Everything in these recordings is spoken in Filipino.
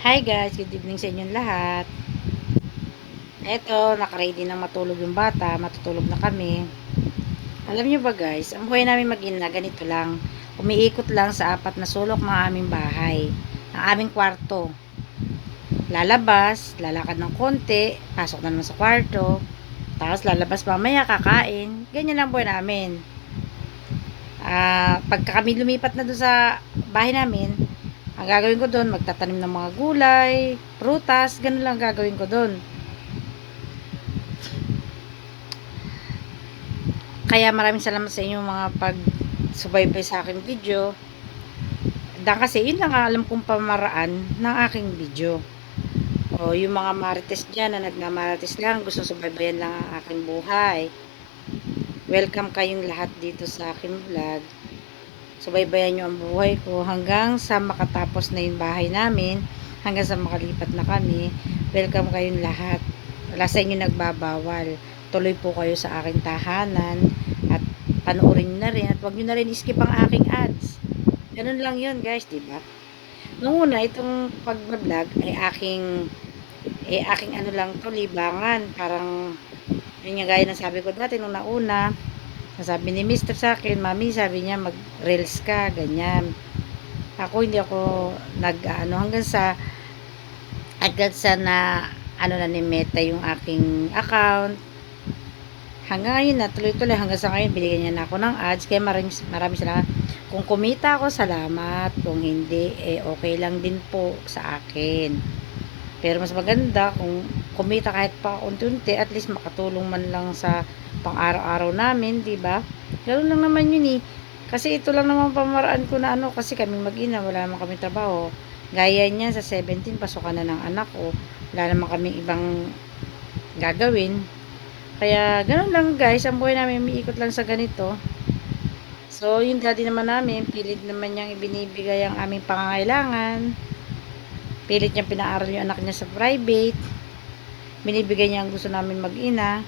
Hi guys, good evening sa inyong lahat. Eto, nakaready na matulog yung bata, matutulog na kami. Alam niyo ba guys, ang buhay namin mag-ina, ganito lang. Umiikot lang sa apat na sulok ng aming bahay, ng aming kwarto. Lalabas, lalakad ng konti, pasok na naman sa kwarto, tapos lalabas mamaya, kakain. Ganyan lang buhay namin. Pagka kami lumipat na doon sa bahay namin, ang gagawin ko doon, magtatanim ng mga gulay, prutas, ganun lang gagawin ko doon. Kaya maraming salamat sa inyong mga pag-subaybay sa aking video. Dahil kasi yun lang ang alam kong pamaraan ng aking video. O yung mga marites dyan na nagmamarites lang, gusto subaybayan lang ang aking buhay. Welcome kayong lahat dito sa aking vlog. Subaybayan nyo ang buhay ko hanggang sa makatapos na yung bahay namin, hanggang sa makalipat na kami. Welcome kayong lahat. Wala sa inyo nagbabawal. Tuloy po kayo sa aking tahanan at panoorin nyo na rin at wag nyo na rin skip ang aking ads. Ganun lang yun guys, diba? Nung una, itong pag-vlog ay aking ano lang to, libangan. Parang, yun nga gaya ng sabi ko dati nung nauna, sabi ni Mr. sa akin, Mami, sabi niya, mag-reels ka, ganyan. Ako, hindi ako nag-ano, hanggang sa na, ano na ni Meta yung aking account. Hanggang ngayon na, tuloy-tuloy, hanggang sa ngayon, binigyan niya na ako ng ads, kaya maraming salamat. Kung kumita ako, salamat. Kung hindi, okay lang din po sa akin. Pero mas maganda kung kumita kahit pa unti-unti, at least makatulong man lang sa pang-araw-araw namin, 'di ba? Ganoon lang naman 'yun eh. Kasi ito lang naman pamaraan ko na ano, kasi kami mag-ina, wala naman kami trabaho. Gaya niyan sa 17, pasukan na ng anak ko. Wala naman kaming ibang gagawin. Kaya ganoon lang guys, ang buhay namin umiikot lang sa ganito. So, yung daddy naman namin, pilit naman niyang ibinibigay ang aming pangangailangan. Pilit niyang pinaaral yung anak niya sa private. Binibigay niya ang gusto namin mag-ina.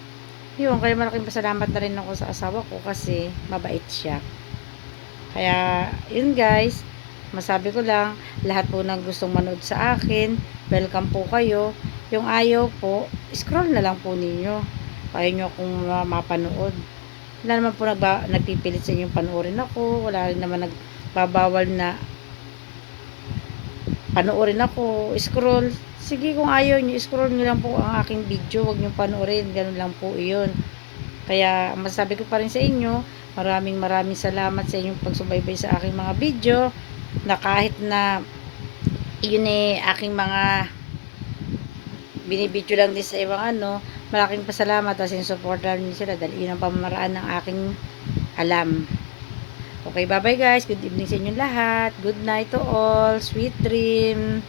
Yun, kaya malaking pasalamat na rin ako sa asawa ko kasi mabait siya. Kaya, yun guys, masabi ko lang, lahat po ng gustong manood sa akin, welcome po kayo. Yung ayaw po, scroll na lang po ninyo. Kaya nyo akong mapanood. Wala naman po nagpipilit sa inyong panoorin ako. Wala rin naman nagbabawal na panoorin ako, scroll. Sige, kung ayaw nyo, scroll nyo lang po ang aking video, wag nyo panoorin, ganun lang po iyon. Kaya, masasabi ko pa rin sa inyo, maraming salamat sa inyong pagsubaybay sa aking mga video, na kahit na yun aking mga binibidyo lang din sa ibang ano, malaking pasalamat kasi sinusuportahan nyo sila dahil yun ang pamamaraan ng aking alam. Okay, bye bye guys. Good evening sa inyong lahat. Good night to all. Sweet dream.